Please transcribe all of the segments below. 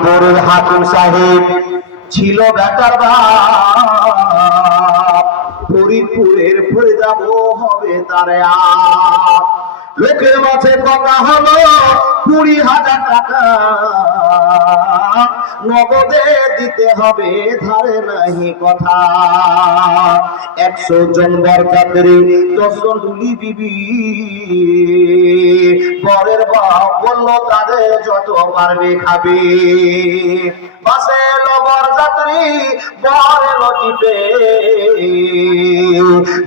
হাকিমপুরের হাকিম সাহেব ছিল বেটার বাপ, ফরিদপুরের পড়ে যাব হবে তারে আপ। লোকের মাঝে কথা হলো 20,000 টাকা নগদে দিতে হবে, ধারে নাহি কথা। 100 জন বরযাত্রী 10 জন দুলি বিবি, বরের বাপ বলল তাদের যত পারবে খাবে। বাসে এলো বরযাত্রী, বর এলো জিপে,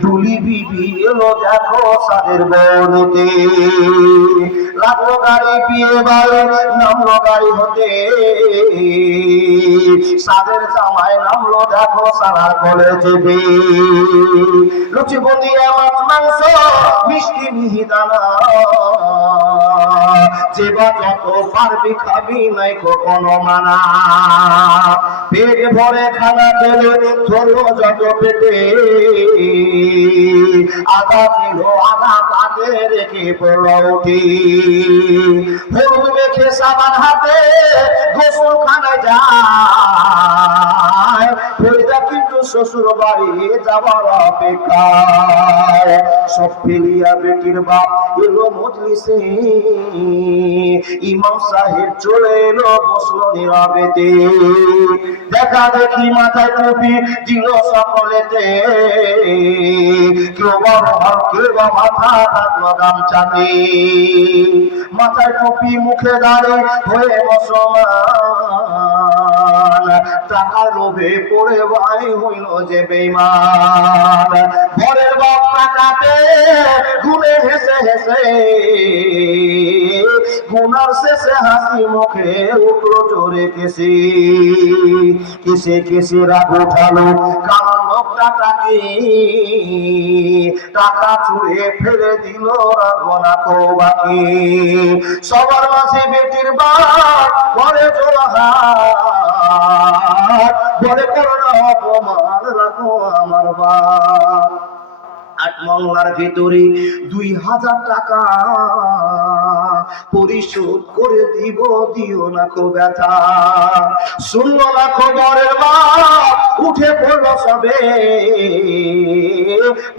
দুলি বিবি এলো দেখো সাদের বনেতে। লাগলো গাড়ি বিয়ে বাড়ি, নামলো গাড়ি হতে, সাদের জামাই নামলো দেখো সারার কলে চেপে। লুচি বুন্দিয়া মাছ মাংস মিষ্টি মিহিদানা, যেবা যত পারবি খাবি নাই কখনো মানা। পেট ভরে খানা খেলে ধরলো যত পেটে, আধা কিলো আধা পাতে রেখে পড়লো উঠি। হলুদ মেখে সাবান হাতে গোসল খানা যায়, ফরিদা কিন্তু শ্বশুর বাড়ি যাবার অপেক্ষায়। সব ফেলিয়া বেটির বাপ এলো মজলিসে, ইমাম সাহেব চলে এলো বসলো নীরবেতে। দেখা দেখি মাথায় টুপি দিল সকলেতে, কেউ বা রুমাল কেউ বা মাথা রাখলো গামছাতে। মাথায় টুপি মুখে দাঁড়িয়ে হয়ে মুসলমান, টাকার লোভে পড়ে ভাই হইল যে বেঈমান। ঘরের বাপ টাকাতে ঘুরে হেসে হেসে, গুনার শেষে হাসি মুখে উঠলো জোরে কেসে। কেসে কেসে রাগ উঠালো কারণ লোকটা টাকে, টাকা ছুঁড়ে ফেলে দিল রাখবো না তো বাকি। সবার মাঝে বেটির বাপ ঘরে জোড়াহাত, বলে করো না অপমান রাখো আমার বাপ। 8 মংলার ভিতরে 2,000 টাকা পরিশোধ করে দিব, দিও না কো ব্যথা। শুনলো না খবরের বাপ উঠে পড়লো সবে,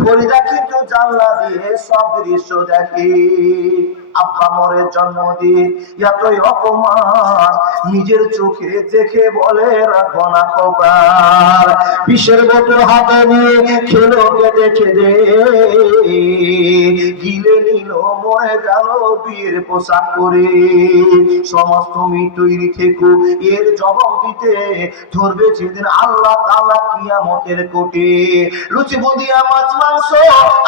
ফরিদা কিন্তু জানলা দিয়ে সব দৃশ্য দেখে। আব্বা মরে জন্মদিন এতই অপমান, নিজের চোখে দেখে বলে রাখো না কবার। বিষের বোতল হাতে নিয়ে খেলো কেঁদে কেঁদে, গিলে নিল মরে গেল বিয়ের পোশাক পরে। সমাজ তুমি তৈরি থেকো এর জবাব দিতে, ধরবে যেদিন আল্লাহ তাআলা কিয়ামতের কোটে। লুচি বুন্দিয়া মাছ মাংস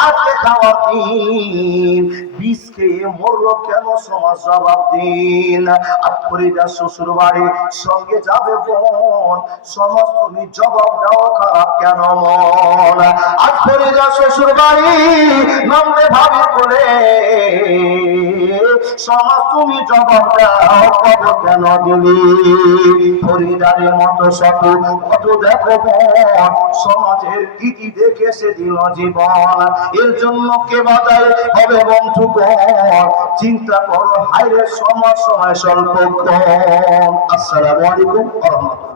আজকে খাওয়ার দিন, বিষ খেয়ে মরলো কেন সমাজ জবাব দিন। আর ফরিদা শ্বশুর বাড়ি সঙ্গে যাবে বোন, সমাজ তুমি জবাব দাও খারাপ কেন মন। আর ফরিদা শ্বশুর বাড়ি নামবে ভাবি বলে, সমাজ তুমি জবাব দাও কবর কেন দিলি। ফরিদারের মতো শত কত দেখো বোন, সমাজের কীর্তি দেখে সে দিল জীবন। এর জন্য কে বাদায় হবে বন্ধুগণ, চিন্তা করো হায়রে সমাজ সময় স্বল্পক্ষণ। আসসালামু আলাইকুম ওয়া রাহমাতুল্লাহ।